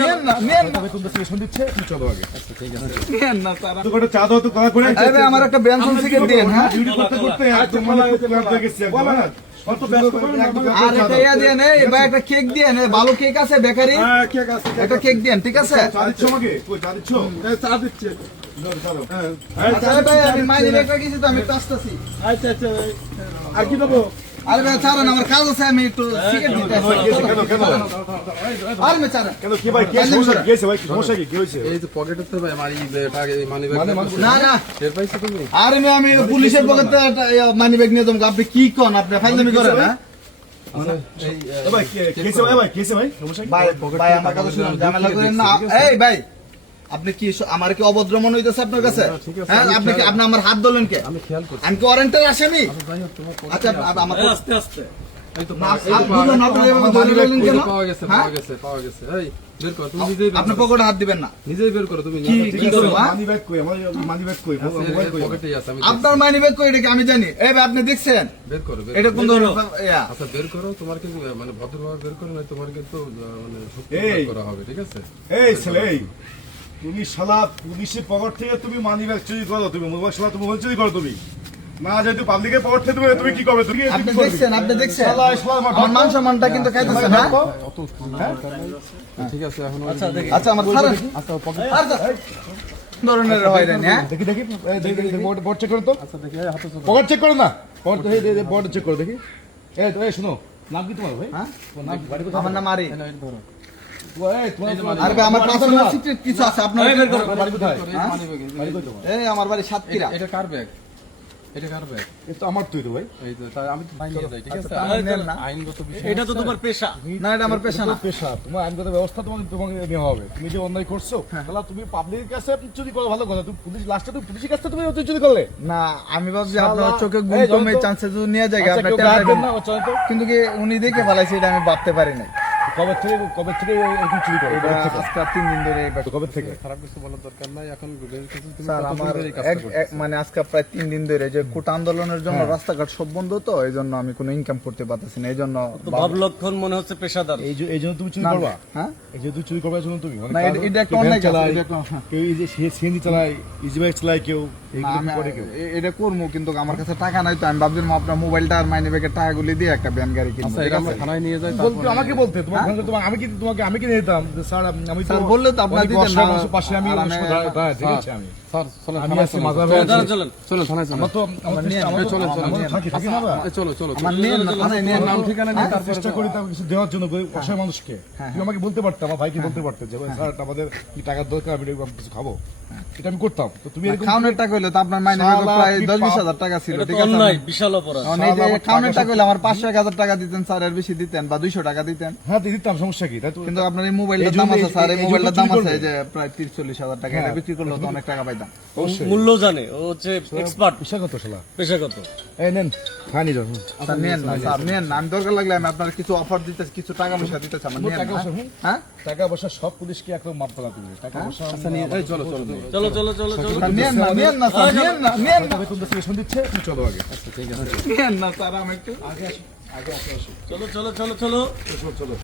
নেন না নেন না তুমি সেশন দিচ্ছে তুমি চলো আগে। আচ্ছা ঠিক আছে, নেন না স্যার। তো একটা চা দাও তো কড়া করে। আরে আমার একটা বেনসন সিগারেট দেন। হ্যাঁ ভিডিও করতে করতে একদম মানে ক্লাব হয়ে গেছে একদম। কত ব্যস্ত করেন একদম। আর এটা ইয়া দেন, এই ভাই একটা কেক দেন, ভালো কেক আছে বেকারি। হ্যাঁ কেক আছে, একটা কেক দেন, ঠিক আছে? চা দিচ্ছ আমাকে? কই চা দিচ্ছ? চা দিচ্ছে। চলো। আচ্ছা ভাই, আমি মাইনে ব্যাগ রাখিছি তো, আমি একটু আসতেছি। আচ্ছা আচ্ছা, আর কি দেবো? আরে ভাই ছাড়েন, আমার কাজ আছে, আমি একটু সিগারেট দিতে আসি। কেন কেন আরে ভাই ছাড়েন। কেন কি ভাই, কি সমস্যা কি হয়েছে ভাই? কি সমস্যা কি হয়েছে? এই তো পকেটে তো ভাই মানি মানি না না, টের পাইছো তুমি? আরে আমি পুলিশের পকেটে মানি ব্যাগ নিয়ে যাবো। আপনি কি কোন? আপনি ফাইজলামি করেন না? ভাই কি হয়েছে ভাই? ভাই কি হয়েছে ভাই? সমস্যা কি? ভাই ভাই আমার কথা শুনুন, ঝামেলা করেন না। এই ভাই, আপনি কি আমার কি অভদ্র মনে হইতেছে আপনার কাছে? হ্যাঁ, আপনি কি আপনি আমার হাত ধরলেন কে? আমি খেয়াল করছি। আমি কি ওয়ারেন্টের আসামি? যাই হোক, তোমার আচ্ছা আমার আস্তে আস্তে এই তো না, হাত ধরুন, আপনি এভাবে ধরে রইলেন কেন? পাওয়া গেছে হ্যাঁ? পাওয়া গেছে। এই বের করো, তুমি নিজেই আপনি পকেটে হাত দিবেন না। নিজেই বের করো তুমি। কি করবো? হ্যাঁ? মানি ব্যাগ কই? আমার মানি ব্যাগ কই? মোবাইল কই? পকেটেই আছে, আমি আপনার মানি ব্যাগ কই, এটা কি আমি জানি? এই ভাই, আপনি দেখছেন বের করো বের এটা করো। কোন ধরনের ইয়া? আচ্ছা বের করো, তোমার কিন্তু মানে ভদ্রভাবে বের করো, না তোমার কিন্তু মানে এই। করা হবে, ঠিক আছে? এই ছেলে এই, তুমি শালা পুলিশের পকেট থেকে তুমি মানি ব্যাগ চুরি করো, তুমি মোবাইল শালা তুমি মোবাইল চুরি করো তুমি না, যেহেতু পাবলিকের পকেট থেকে তুমি কি করবে? তুমি আপনি দেখছেন শালা শালা আমার মান সম্মানটা কিন্তু খাইতেছে না। অত ঠিক আছে এখন। আচ্ছা আমার ছাড়েন। আচ্ছা পকেট। ধরনের হয়রানি। হ্যাঁ, দেখি দেখি দেখি বোর্ড চেক করো তো। আচ্ছা দেখি এই হাতে চলো। পকেট চেক করো না, বোর্ড চেক করো দেখি। এই তো এই শোনো, নাম কি তোমার ভাই? হ্যাঁ? তোমার নাম বাড়ি কোথায়? আমার নাম আরি। এই নাও, এই ধরো। এই তোমার আরে ভাই, আমার পার্সোনাল সিক্রেট কিছু আছে আপনার। বাড়ি কোথায়? এই মানি ব্যাগ, বাড়ি কই তোমার? এই আমার বাড়ি সাতক্ষীরা। এটা কার ব্যাগ? এটা কার ব্যাগ? এই তো আমার তুই তো ভাই। এই তো তাই আমি তো ভাই নিয়ে যাই, ঠিক আছে? তা আমি নেন না। আইনগত বিষয়। এটা তো তোমার পেশা। না, এটা আমার পেশা না। পেশা, তোমার আইনগত ব্যবস্থা তোমাকে নেওয়া হবে। তুমি যে অন্যায় করছো, তাহলে তুমি পাবলিকের কাছে চুরি করো ভালো কথা, তুমি পুলিশ লাস্টে তুমি পুলিশের কাছে তুমি চুরি করলে। না, আমি ভাবছি আপনার শালা। চোখে ঘুম এই কমে জানো তো? চান্সে যদি নিয়ে যায় আচ্ছা, আপনার কেউ টের গায়ে পাবেন দেন না। না, ও চলে তো। কিন্তু কি উনি দেখে ফেলাইছে, এটা আমি ভাবতে পারি নাই। কবে থেকে এরকম চুরি করো? এটা আজকে 3 দিন ধরে এই ব্যাপার। কবে থেকে? খারাপ কিছু বলার দরকার নাই এখন। তুমি স্যার কতদিন আমার ধরে এই কাজটা করছো? মানে আজকে প্রায় 3 দিন ধরে যে কোটা আন্দোলনের জন্য রাস্তাঘাট সব বন্ধ, তো এই জন্য আমি কোনো ইনকাম করতে পারতেছি না। এই জন্য ভাব লক্ষণ মনে হচ্ছে পেশাদার। এই জন্য তুমি চুরি না, করবা? হ্যাঁ এই যে তুই চুরি করবার জন্য তুমি না, এটা একটা অন্যায় কাজ, এটা একটা- হ্যাঁ। কেউ এই যে সিএনজি চালায়, ইজি বাইক চালায়, কেউ না, এইগুলো আমি করে কেউ। এটা করবো, কিন্তু আমার কাছে টাকা নাই, তো আমি ভাবছিলাম আপনার মোবাইলটা আর মাইনে ব্যাগের টাকাগুলি দিয়ে একটা ভ্যান গাড়ি কিনবো, আচ্ছা ঠিক এটা আছে? আমরা থানায় নিয়ে যাই, বলতে তারপর আমাকে বলতে তোমার ফোন করে তোমার আমি কি দিতাম যে স্যার আমি স্যার বললে তো আপনার অনেক দিতেন না। অসহায় মানুষের পাশে আমি আর আমি- ঠিক আছে আমি স্যার চলো আমি থানায় আছি চলো। মাথা চলেন, ব্যথা। চলেন। চলো থানায় চলো। আমার তো নিয়ে আমার তো চলেন, চলেন, আমরা তো থাকি না আমরা। এই চলো চলো আমার নিয়ে না, থানায় নিয়ে নাম নাও। ঠিকানা নিয়ে তারপরে চেষ্টা করি তাকে কিছু দেওয়ার জন্য অসহায় মানুষকে। তুমি আমাকে বলতে পারতে, আমার ভাইকে বলতে পারতে যে স্যার আমাদের কি টাকার দরকার, আমি কিছু খাবো, এটা আমি করতাম। তো তুমি এরকম খাওয়ানোর টাকা হইলো তো আপনার মাইনে ব্যাগে শালা, প্রায় তুই 10-20 হাজার টাকা ছিল, এটা তো ঠিক আছে? অন্যায়, বিশাল অপরাধ। এখন এই যে শালা, আমার খাওয়ানোর টাকা টাকা হইলো আমার 500-1000 টাকা দিতেন স্যার, এর বেশি দিতেন বা 200 টাকা দিতেন। হ্যাঁ দিতাম, সমস্যা কি? তাই তো কিন্তু আপনার এই মোবাইলটার এই দাম জন্য- আছে স্যার, এই এই জন্য মোবাইলটার দাম চুরি আছে করবে। এই যে প্রায় 30-40 হাজার টাকা। এটা হ্যাঁ। বিক্রি করলে তো অনেক টাকা পাইতাম। অবশ্যই মূল্য জানে, ও হচ্ছে এক্সপার্ট, পেশাগত শালা। পেশাগত। এই নেন খানি যাও। স্যার নেন না, স্যার নেন না, আমি দরকার লাগলে আমি আপনার কিছু অফার দিতেছি, কিছু টাকা পয়সা দিতেছি, আমার নেন টাকা না। পয়সা, হ্যাঁ টাকা পয়সা সব পুলিশকে একদম মাপ করা তুমি। টাকা পয়সা আচ্ছা নিয়ে এই চলো চলো। চলো চলো চলো চলো। স্যার নেন না, নেন না স্যার, নেন না, নেন না, তুমি সেশন দিচ্ছে, তুমি চলো আগে। আচ্ছা ঠিক আছে। নেন না স্যার, আমি একটু চলো চলো চলো চলো। চলো চলো।